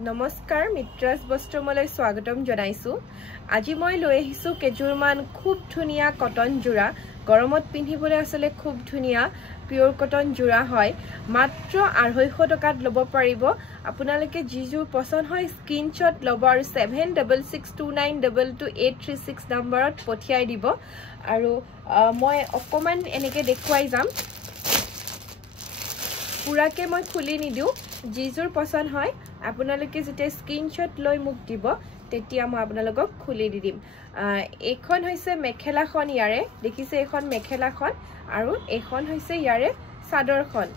নমস্কাৰ মিত্ৰাস বস্ত্ৰমলৈ স্বাগতম জনাইছো আজি মই লৈ আহিছো কেজুৰমান খুব ধুনিয়া কটন জোৰা গৰমত পিন্ধিবলৈ আসলে খুব ধুনিয়া পিওৰ কটন জোৰা হয় মাত্ৰ 250 টকাত লব পাৰিব আপোনালোকে জিজুৰ পছন্দ হয় স্ক্ৰিনশ্বট লব আৰু 7662922836 নম্বৰত পঠিয়াই দিব আৰু মই অকমান এনেকে দেখুৱাই যাম পুৰাকে মই খুলি নিদিও জিজুৰ পছন্দ হয় আপোনালোকে যেতে স্ক্ৰিনশ্বট লৈ মুক দিব তেতিয়া মই আপোনালোকক খুলি দি দিম এখন হৈছে মেখেলাখন ইয়াৰে দেখিছে এখন মেখেলাখন আৰু এখন হৈছে ইয়াৰে চাদৰখন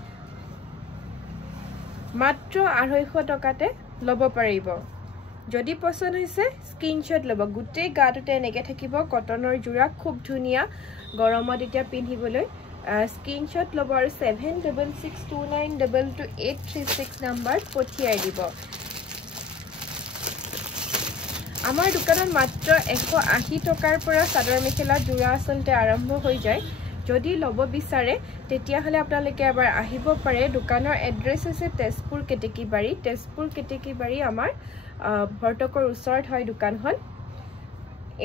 মাত্ৰ 250 টকাতে লব পাৰিব যদি পছন্দ হৈছে স্ক্ৰিনশ্বট লব গুটেই গাটোতে এনেকে থাকিব কটনৰ জোৰা খুব ধুনিয়া গৰমত এতিয়া পিন্ধিবলৈ স্ক্ৰিনশ্বট লব আৰু 7662922836 নম্বৰ পঠিয়াই দিব আমাৰ দোকানত মাত্ৰ 180 টকাৰ পৰা চাদৰ মেখেলা জোৰা আসলতে আৰম্ভ হৈ যায় যদি লব বিচাৰে তেতিয়া হলে আপোনালোকে এবাৰ আহিব পাৰে দোকানৰ এড্ৰেছ আছে তেজপুৰ কেটেকিবাৰী আমাৰ ভৰ্তকৰ ওচৰত হয় দোকানখন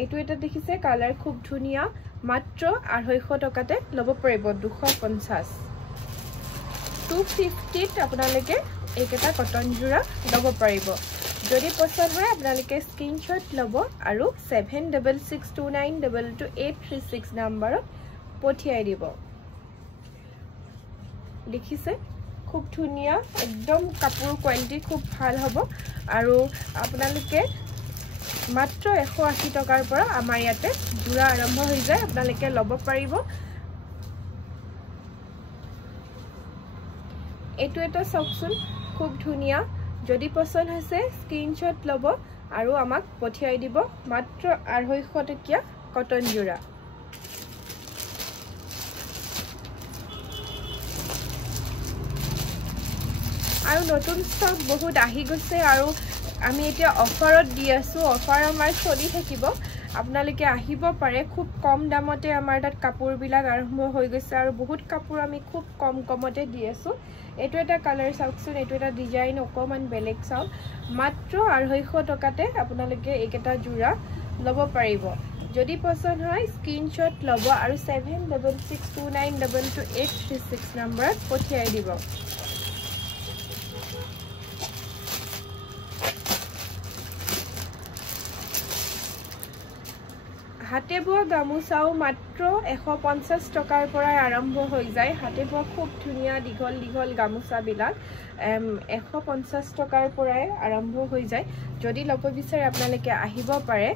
এটো এটা দেখিছে কালাৰ খুব ধুনিয়া মাত্ৰ 250 টকাতে লব পাৰিব 250 250 ত আপোনালোকে এইকেটা কটন জোৰা লব পাৰিব যদি পছন্দ হয় আপোনালোকে স্ক্ৰিনশ্বট লব আৰু 7662922836 নম্বৰত পঠিয়াই দিব দেখিছে খুব ধুনিয়া একদম কাপোৰ কোৱালিটি খুব ভাল হ'ব আৰু আপোনালোকে মাত্ৰ 180 টকাৰ পৰা আমাৰ ইয়াতে জোৰা আৰম্ভ হৈ যায় আপোনালোকে লব পাৰিব এটো এটা সবসুন খুব ধুনিয়া যদি পছন্দ হৈছে স্ক্ৰিনশ্বট লব আৰু আমাক পঠিয়াই দিব মাত্ৰ 250 টকীয়া কটন জোৰা আৰু নতুন ষ্টক বহুত আহি গৈছে আৰু আমি এতিয়া অফাৰত দি আছো অফাৰ আমাৰ চলি থাকিব আপোনালোকে আহিব পাৰে খুব কম দামতে আমাৰ তাত কাপোৰ বিলাক আৰম্ভ হৈ গৈছে আৰু বহুত কাপোৰ আমি খুব কমতে দি আছো এটো এটা কালাৰ চাওকচোন এটো এটা ডিজাইন অকমান বেলেগ চাও মাত্ৰ 250 টকাতে আপোনালোকে এইকেটা জোৰা লব পাৰিব যদি পছন্দ হয় স্ক্ৰিনশ্বট লব আৰু 7662922836 নম্বৰত পঠিয়াই দিব হাতে বোৱা গামুচাও মাত্ৰ 150 টকাৰ পৰা আৰম্ভ হৈ যায় হাতে বোৱা খুব ধুনিয়া দীঘল গামুচা বিলাক 150 টকাৰ পৰাই আৰম্ভ হৈ যায় যদি লব বিচাৰে আপোনালোকে আহিব পাৰে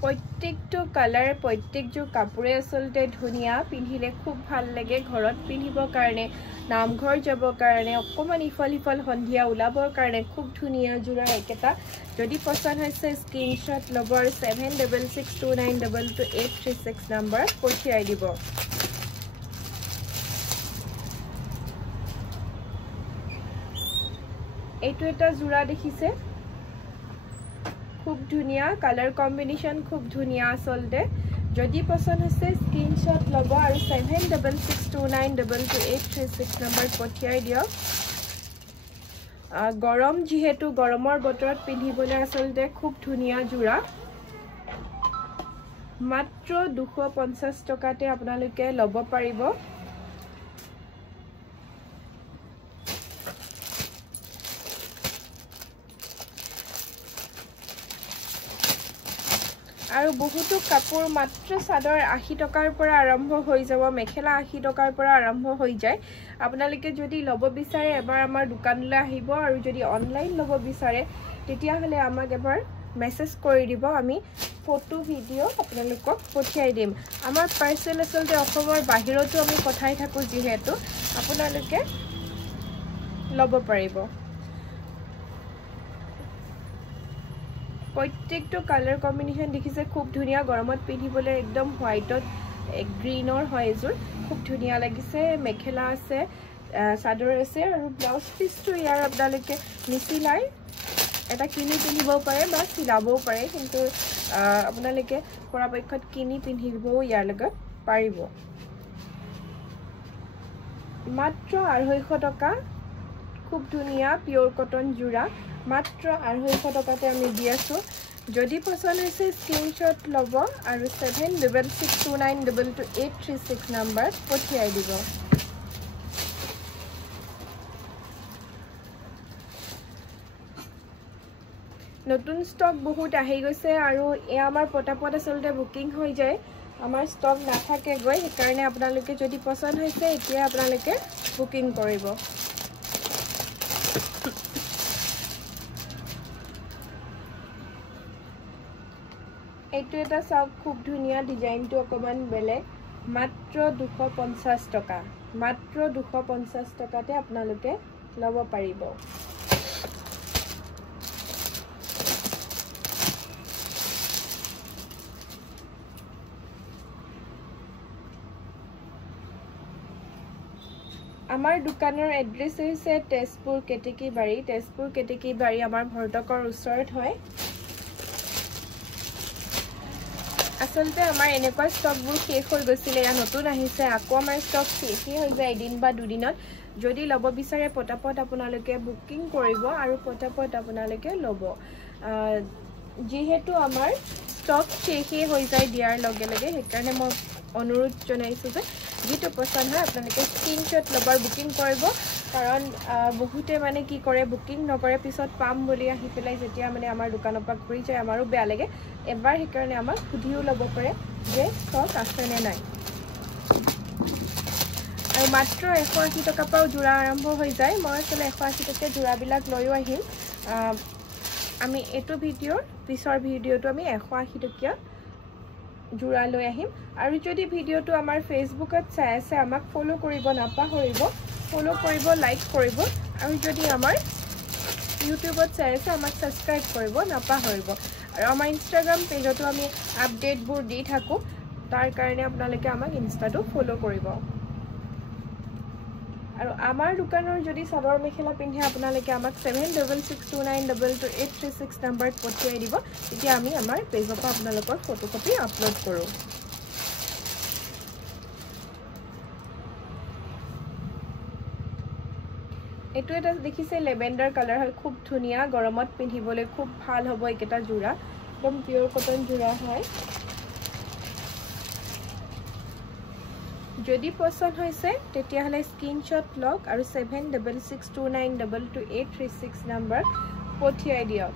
প্ৰত্যেকটো কালাৰ প্ৰত্যেকযোৰ কাপোৰে আসলতে ধুনিয়া পিন্ধিলে খুব ভাল লাগে ঘৰত পিন্ধিবৰ কাৰণে নামঘৰ যাবৰ কাৰণে অকমান ইফাল সন্ধিয়া ওলাবৰ কাৰণে খুব ধুনিয়া জোৰা একেটা যদি পছন্দ হৈছে স্ক্ৰিনশ্বট লব আৰু 7662922836 নম্বৰত পঠিয়াই দিব এইটো এটা জোৰা দেখিছে খুব ধুনিয়া কালাৰ কম্বিনেশন খুব ধুনিয়া আসলতে যদি পছন্দ হৈছে স্ক্ৰিনশ্বট লব আৰু 7662922836 নম্বৰ পঠিয়াই দিয়ক গৰম যেহেতু গৰমৰ বতৰত পিন্ধিবলৈ আসলতে খুব ধুনিয়া জোৰা মাত্ৰ 250 টকাতে আপোনালোকে লব পাৰিব আৰু বহুতো কাপোৰ মাত্ৰ চাদৰ 80 টকাৰ পৰা আৰম্ভ হৈ যাব মেখেলা 80 টকাৰ পৰা আৰম্ভ হৈ যায় আপোনালোকে যদি লব বিচাৰে এবাৰ আমাৰ দোকানলৈ আহিব আৰু যদি অনলাইন লব বিচাৰে তেতিয়া হলে আমাক এবাৰ মেসেজ কৰি দিব আমি ফটো ভিডিও আপোনালোকক পঠিয়াই দিম আমাৰ পাৰ্সেল আসলতে অসমৰ বাহিৰতো আমি পঠাই থাকো যেহেতু আপোনালোকে লব পাৰিব প্ৰত্যেকটো কালাৰ কম্বিনেশন দেখিছে খুব ধুনিয়া গৰমত পিন্ধিবলৈ একদম হোৱাইটত গ্ৰীনৰ হয় এজোৰ খুব ধুনিয়া লাগিছে মেখেলা আছে চাদৰ আছে আৰু ব্লাউজ পিসটো ইয়াৰ আপোনালোকে নিচিলাই এটা কিনি পিন্ধিবও পাৰে বা চিলাবও পাৰে কিন্তু আপোনালোকে পৰাপক্ষত কিনি পিন্ধিবও ইয়াৰ লগত পাৰিব মাত্ৰ 250 টকা খুব ধুনিয়া পিওৰ কটন জোড়া মাত্ৰ 250 টকাতে আমি দি আছো যদি পছন্দ হৈছে স্ক্ৰিনশট লব আৰু 7629222836 নাম্বাৰত পঠিয়াই দিব নতুন স্টক বহুত আহি গৈছে আৰু এ আমাৰ পটাপট আসলতে বুকিং হৈ যায় আমাৰ স্টক নাথাকে গৈ সেইকাৰণে আপোনালোকে যদি পছন্দ হৈছে এতিয়া আপোনালোকে বুকিং কৰিব এইটো এটা সব খুব ধুনিয়া ডিজাইনটো অকমান বেলেগ মাত্ৰ 250 টকা মাত্ৰ 250 টকাতে আপোনালোকে লব পাৰিব আমাৰ দোকানৰ এড্ৰেছ হৈছে তেজপুৰ কেতেকীবাৰী আমাৰ ভৰটকৰ ওচৰত হয় আসলতে আমাৰ এনেকুৱা ষ্টকবোৰ শেষ হৈ গৈছিল এয়া নতুন আহিছে আকৌ আমাৰ ষ্টক শেষ হৈ যায় এদিন বা দুদিনত যদি লব বিচাৰে পটাপট আপোনালোকে বুকিং কৰিব আৰু পটাপট আপোনালোকে লব যেহেতু আমাৰ ষ্টক শেষ হৈ যায় দিয়াৰ লগে লগে সেইকাৰণে মই অনুৰোধ জনাইছো যে যেটো পছন্দ হয় আপোনালোকে স্ক্ৰিনশট লবৰ বুকিং কৰিব কাৰণ বহুতে মানে কি কৰে বুকিং নকৰে পিছত পাম বুলি আহি পেলাই যেতিয়া মানে আমাৰ দোকানৰ পৰা ঘূৰি যায় আমাৰো বেয়া লাগে এবাৰ সেইকাৰণে আমাক সুধিও লব পাৰে যে ষ্টক আছে নে নাই আৰু মাত্ৰ 180 টকা পৰা জোড়া আৰম্ভ হৈ যায় মই আসলে 180 টকা জোড়াবিলাক লৈও আহিম আমি এটো ভিডিওৰ পিছৰ ভিডিওটো আমি 180 টকা জোড়া লৈ আহিম আৰু যদি ভিডিওটো আমাৰ ফেসবুকত চাই আছে আমাক ফলো কৰিব নাপাহৰিব ফলো কৰিব লাইক কৰিব আৰু যদি আমাৰ ইউটিউবত চাই আছে আমাক সাবস্ক্ৰাইব কৰিব নাপাহৰিব আৰু আমাৰ ইনষ্টাগ্ৰাম পেজতো আমি আপডেটবোৰ দি থাকো তাৰ কাৰণে আপোনালোকে আমাক ইনষ্টাটো ফলো কৰিব আৰু আমাৰ দোকানৰ যদি চাদৰ মেখেলা পিন্ধে আপোনালোকে আমাক 7662922836 নম্বৰত পঠিয়াই দিব তেতিয়া আমি আমাৰ পেজৰ পৰা আপোনালোকৰ ফটোকপি আপলোড কৰো এটো এটা দেখিছে লেভেন্ডাৰ কালাৰ হয় খুব ধুনিয়া গৰমত পিন্ধিবলৈ খুব ভাল হ'ব একেটা জোড়া একদম পিওর কটন জোড়া হয় যদি পছন্দ হৈছে তেতিয়া হলে স্ক্রিনশট লওক আৰু 7662922836 নম্বৰ পঠিয়াই দিয়ক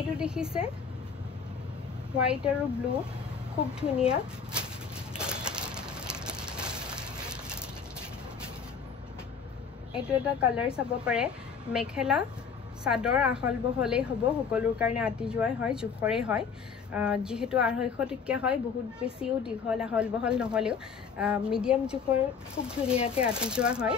এটো দেখিছে হোয়াইট আৰু ব্লু খুব ধুনিয়া এটো এটা কালাৰ চাব পাৰে মেখেলা সাদৰ আহল বহলেই হ'ব সকলোৰ কাৰণে আতি যোৱাই হয় জুখৰে হয় যেহেতু 250 টকা হয় বহুত বেছিও দীঘল আহল বহল নহলেও মিডিয়াম জুখৰ খুব ধুনিয়াকে আতি যোৱা হয়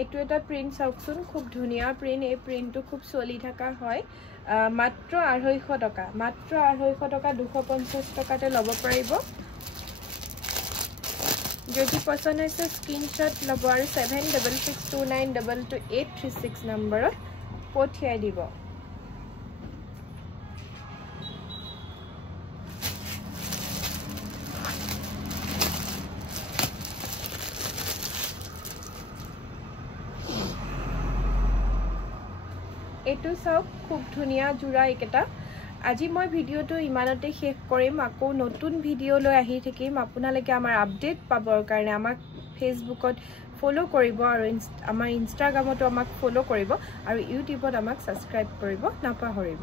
এটো এটা প্ৰিন্ট চাওকচোন খুব ধুনিয়া প্ৰিন্ট এই প্ৰিন্টটো খুব চলি থাকা হয় মাত্ৰ 250 টকা মাত্ৰ 250 টকা 250 টকাতে লব পাৰিব যদি পছন্দ হৈছে স্ক্ৰিনশট লব আৰু 7662922836 নম্বৰত পঠিয়াই দিব এটো সব খুব ধুনিয়া জোড়া একেটা আজি মই ভিডিওটো ইমানতে শেষ কৰিম আকৌ নতুন ভিডিও লৈ আহি থাকিম আপোনালোকে আমাৰ আপডেট পাবৰ কাৰণে আমাক ফেসবুকত ফলো কৰিব আৰু আমাৰ ইনষ্টাগ্ৰামতো আমাক ফলো কৰিব আৰু ইউটিউবত আমাক সাবস্ক্ৰাইব কৰিব নাপাহৰিব